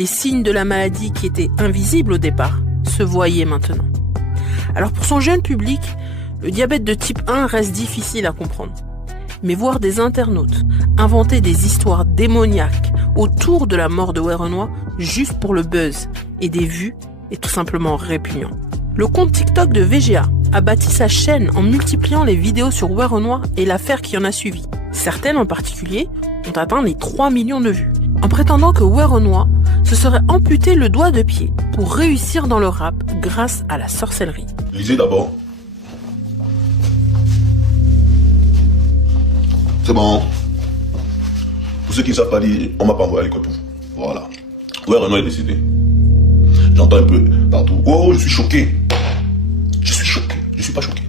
Les signes de la maladie qui étaient invisibles au départ se voyaient maintenant. Alors pour son jeune public, le diabète de type 1 reste difficile à comprendre. Mais voir des internautes inventer des histoires démoniaques autour de la mort de Werenoi juste pour le buzz et des vues est tout simplement répugnant. Le compte TikTok de VGA a bâti sa chaîne en multipliant les vidéos sur Werenoi et l'affaire qui en a suivi. Certaines en particulier ont atteint les 3 millions de vues, en prétendant que Werenoi se serait amputé le doigt de pied pour réussir dans le rap grâce à la sorcellerie. Lisez d'abord. C'est bon. Pour ceux qui ne savent pas lire, on m'a pas envoyé à l'école pour vous. Voilà. Werenoi est décédé. J'entends un peu partout. Oh, je suis choqué. Je suis choqué. Je ne suis pas choqué.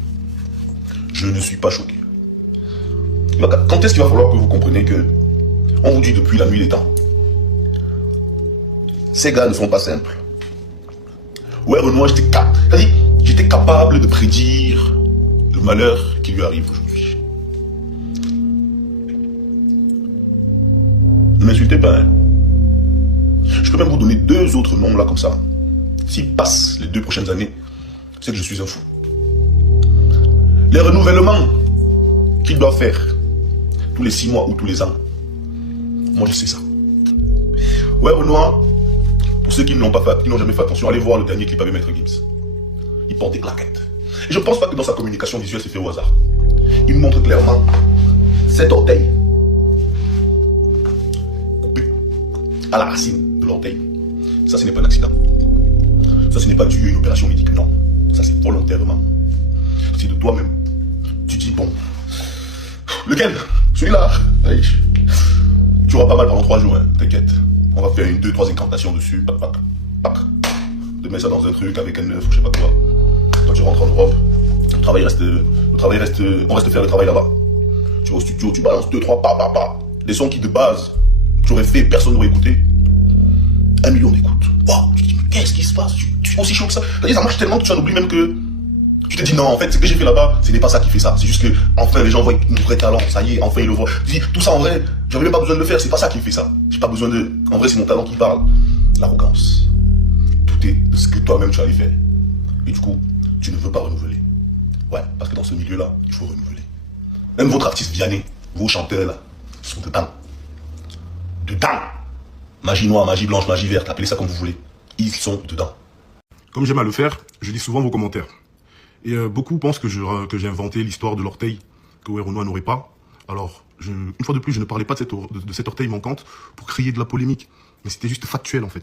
Je ne suis pas choqué. Quand est-ce qu'il va falloir que vous compreniez que on vous dit depuis la nuit des temps? Ces gars ne sont pas simples. Werenoi, j'étais capable de prédire le malheur qui lui arrive aujourd'hui. Ne m'insultez pas, hein. Je peux même vous donner 2 autres noms là comme ça. S'ils passent les 2 prochaines années, c'est que je suis un fou. Les renouvellements qu'il doit faire tous les 6 mois ou tous les ans, moi je sais ça. Werenoi, pour ceux qui ne l'ont pas fait, qui n'ont jamais fait attention, allez voir le dernier clip avec Maître Gims. Il porte des claquettes. Et je ne pense pas que dans sa communication visuelle c'est fait au hasard. Il montre clairement cet orteil coupé à la racine de l'orteil. Ça, ce n'est pas un accident. Ça, ce n'est pas dû à une opération médicale, non. Ça, c'est volontairement. C'est de toi-même. Tu dis, bon, lequel? Celui-là. Tu auras pas mal pendant 3 jours, hein, t'inquiète. On va faire 2-3 incantations dessus. Pac, pac, pac. De mettre ça dans un truc avec un œuf ou je sais pas quoi. Quand tu rentres en Europe, on reste faire le travail là-bas. Tu vas au studio, tu balances 2-3 pa. Des sons qui de base, tu aurais fait, personne n'aurait écouté. 1 million d'écoutes. Wow, tu te dis, mais qu'est-ce qui se passe? Tu es aussi chaud que ça. Ça marche tellement que tu en oublies même que tu te dis non, en fait, ce que j'ai fait là-bas, ce n'est pas ça qui fait ça. C'est juste que, enfin, les gens voient mon vrai talent. Ça y est, enfin, ils le voient. Tu dis, tout ça en vrai, j'avais même pas besoin de le faire. C'est pas ça qui fait ça. J'ai pas besoin de. En vrai, c'est mon talent qui parle. L'arrogance. Tout est de ce que toi-même tu allais faire. Et du coup, tu ne veux pas renouveler. Ouais, parce que dans ce milieu-là, il faut renouveler. Même votre artiste Vianney, vos chanteurs là, sont dedans. Dedans. Magie noire, magie blanche, magie verte, appelez ça comme vous voulez. Ils sont dedans. Comme j'aime à le faire, je lis souvent vos commentaires. Et beaucoup pensent que j'ai inventé l'histoire de l'orteil que Werenoi n'aurait pas. Alors, une fois de plus, je ne parlais pas de cette orteil manquante pour créer de la polémique. Mais c'était juste factuel en fait.